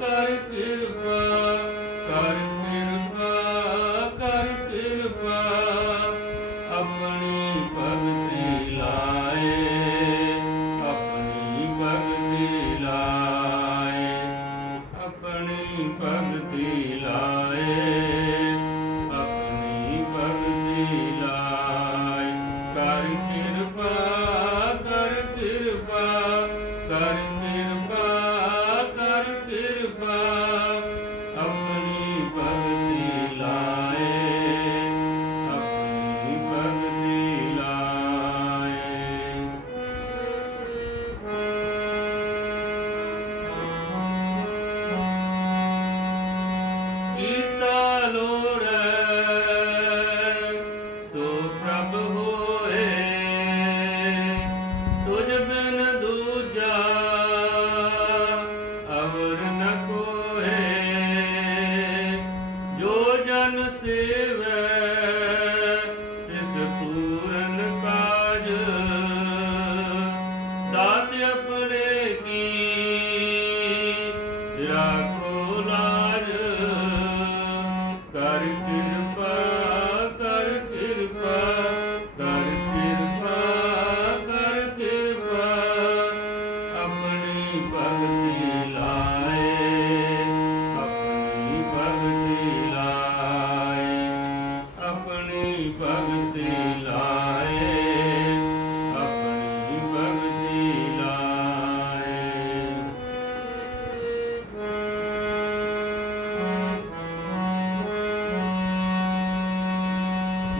ਕਰ ਕਿਰਪਾ ਕਰ ਕਿਰਪਾ ਕਰ ਕਿਰਪਾ ਆਪਣੀ ਭਗਤੀ ਲਾਏ ਆਪਣੀ ਭਗਤੀ ਲਾਏ ਆਪਣੀ ਭਗਤੀ ਕੀਤਾ ਲੋੜੈ ਸੋ ਪ੍ਰਭ ਹੋਏ। ਤੁਝ ਬਿਨ ਦੂਜਾ ਅਵਰ ਨ ਕੋਏ ਜੋ ਜਨ ਸੇਵੈ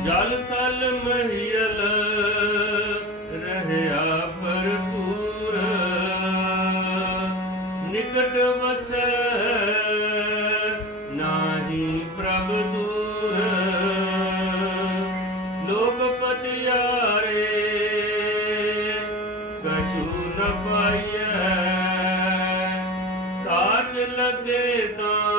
ਜਲ ਥਲ ਮਹੀਲ ਰਹਿਆ ਭਰਪੂਰ। ਨਿਕਟ ਵਸੈ ਨਾਹੀ ਪ੍ਰਭ ਦੂਰ। ਲੋਕ ਪਤਿਆਰੇ ਕਛੂ ਨ ਪਾਈਐ। ਸਾਚ ਲਗੇ ਤਾਂ